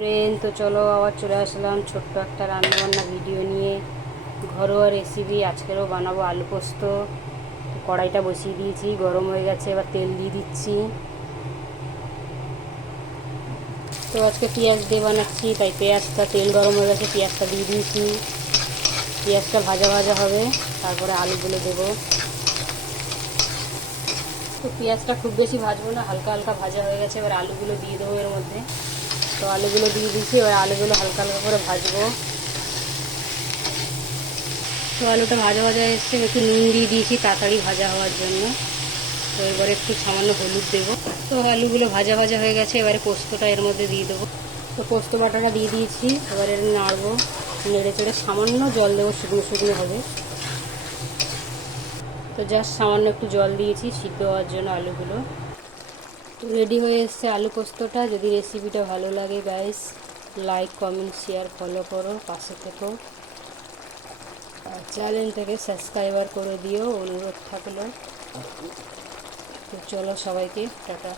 Friend, তো চলো আবার চলে আসলাম ছোট্ট একটা রান্নাবান্না ভিডিও নিয়ে। ঘরোয়া রেসিপি আজকেরও বানাবো আলু পোস্ত। কড়াইটা বসিয়ে দিয়েছি, গরম হয়ে গেছে, এবার তেল দিয়ে দিচ্ছি। তো আজকে পেঁয়াজ দিয়ে বানাচ্ছি, তাই পেঁয়াজটা তেল গরম হয়ে গেছে, পেঁয়াজটা দিয়ে দিয়েছি। পেঁয়াজটা ভাজা ভাজা হবে, তারপরে আলুগুলো দেবো। তো পেঁয়াজটা খুব বেশি ভাজবো না, হালকা হালকা ভাজা হয়ে গেছে, এবার আলুগুলো দিয়ে দেবো এর মধ্যে। তো আলুগুলো দিয়ে দিচ্ছি, এবার আলুগুলো হালকা হালকা করে ভাজবো। তো আলুটা ভাজা ভাজা এসছে, একটু নুন দিয়ে দিয়েছি তাড়াতাড়ি ভাজা হওয়ার জন্য। তো এবারে একটু সামান্য হলুদ দেবো। তো আলুগুলো ভাজা ভাজা হয়ে গেছে, এবারে পোস্তটা এর মধ্যে দিয়ে দেবো। তো পোস্ত বাটাটা দিয়ে দিয়েছি, এবারে নাড়বো। নেড়ে চেড়ে সামান্য জল দেবো, শুকনো শুকনো হবে। তো জাস্ট সামান্য একটু জল দিয়েছি সিদ্ধ হওয়ার জন্য আলুগুলো। তো রেডি হয়ে এসছে আলু পোস্তটা। যদি রেসিপিটা ভালো লাগে guys, like comment share follow করো, পাশে থেকো। আর চ্যানেলটাকে সাবস্ক্রাইবার করে দিও, অনুরোধ থাকলো। তো চলো সবাইকে টাটা।